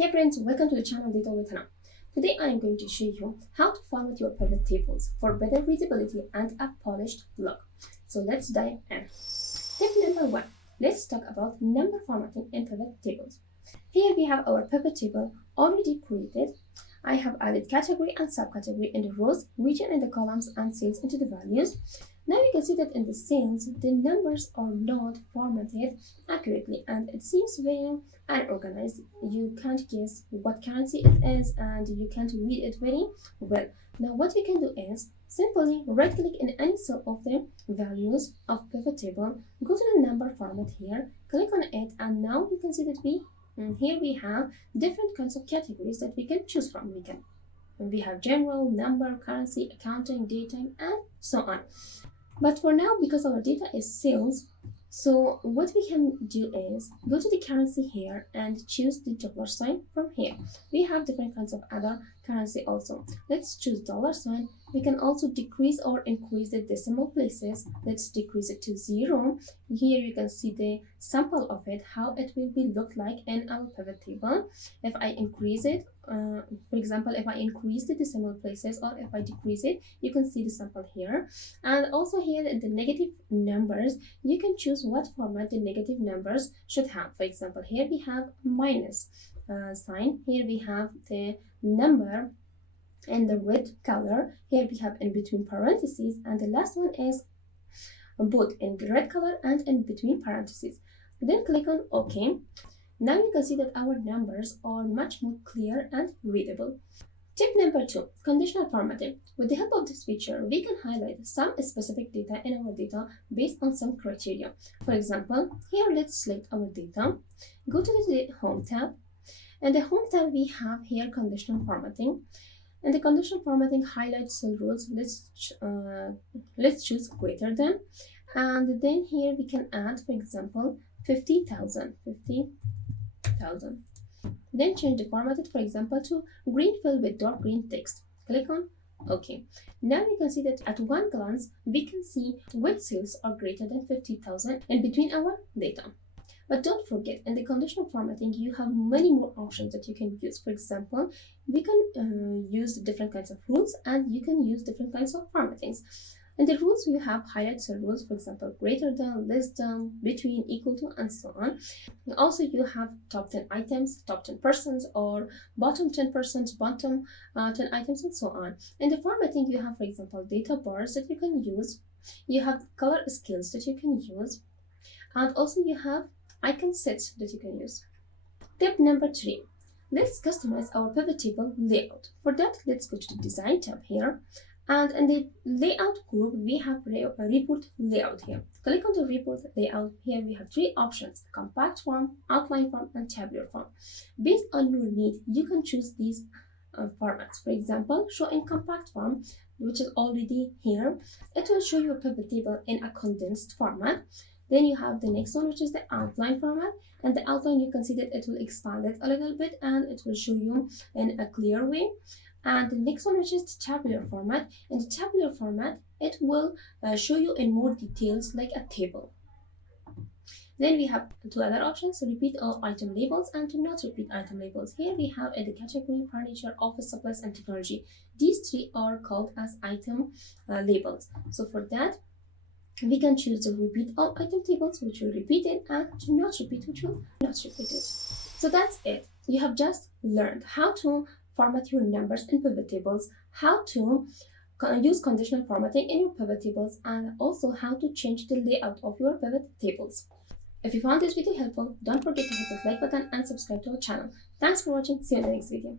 Hey friends, welcome to the channel Data with Hannah. Today I am going to show you how to format your pivot tables for better readability and a polished look. So let's dive in. Tip number 1. Let's talk about number formatting in pivot tables. Here we have our pivot table already created. I have added category and subcategory in the rows, region in the columns, and sales into the values. Now you can see that in the sales, the numbers are not formatted accurately and it seems very unorganized. You can't guess what currency it is and you can't read it very well. Now what we can do is simply right click in any cell of the values of pivot table, go to the number format here, click on it, and now you can see that here we have different kinds of categories that we can choose from. We have general, number, currency, accounting, dating, and so on. But for now, because our data is sales, so what we can do is go to the currency here and choose the dollar sign from here. We have different kinds of other currency also. Let's choose dollar sign. We can also decrease or increase the decimal places. Let's decrease it to 0. Here you can see the sample of it, how it will be look like in our pivot table. If I increase it, for example, if I increase the decimal places or if I decrease it, you can see the sample here. And also here in the negative numbers, you can choose what format the negative numbers should have. For example, here we have minus sign. Here we have the number in the red color. Here we have in between parentheses, and the last one is both in the red color and in between parentheses. Then click on OK. Now you can see that our numbers are much more clear and readable. Tip number 2, conditional formatting. With the help of this feature, we can highlight some specific data in our data based on some criteria. For example, here let's select our data, go to the Home tab. In the Home tab, we have here conditional formatting. And the conditional formatting highlights cell rules. Let's choose greater than. And then here we can add, for example, 50,000. Then change the formatted, for example, to green fill with dark green text. Click on OK. Now you can see that at one glance, we can see which cells are greater than 50,000 in between our data. But don't forget, in the conditional formatting, you have many more options that you can use. For example, we can use different kinds of rules and you can use different kinds of formattings. In the rules, we have highlight cell rules, for example, greater than, less than, between, equal to, and so on. And also, you have top 10 items, top 10 persons, or bottom 10%, bottom 10 items, and so on. In the formatting, you have, for example, data bars that you can use. You have color scales that you can use. And also, you have icon sets that you can use. Tip number 3. Let's customize our pivot table layout. For that, let's go to the Design tab here. And in the Layout group, we have Report Layout here. Click on the Report Layout. Here we have 3 options: Compact Form, Outline Form, and Tabular Form. Based on your need, you can choose these formats. For example, show in Compact Form, which is already here. It will show your pivot table in a condensed format. Then you have the next one, which is the outline format. And the outline, you can see that it will expand it a little bit and it will show you in a clear way. And the next one, which is the tabular format. In the tabular format, it will show you in more details like a table. Then we have 2 other options: repeat all item labels and do not repeat item labels. Here we have in the category furniture, office supplies, and technology. These 3 are called as item labels. So for that, we can choose the repeat all item tables, which will repeat it, and do not repeat, which will not repeat it. So that's it. You have just learned how to format your numbers in pivot tables, how to use conditional formatting in your pivot tables, and also how to change the layout of your pivot tables. If you found this video helpful, don't forget to hit the like button and subscribe to our channel. Thanks for watching. See you in the next video.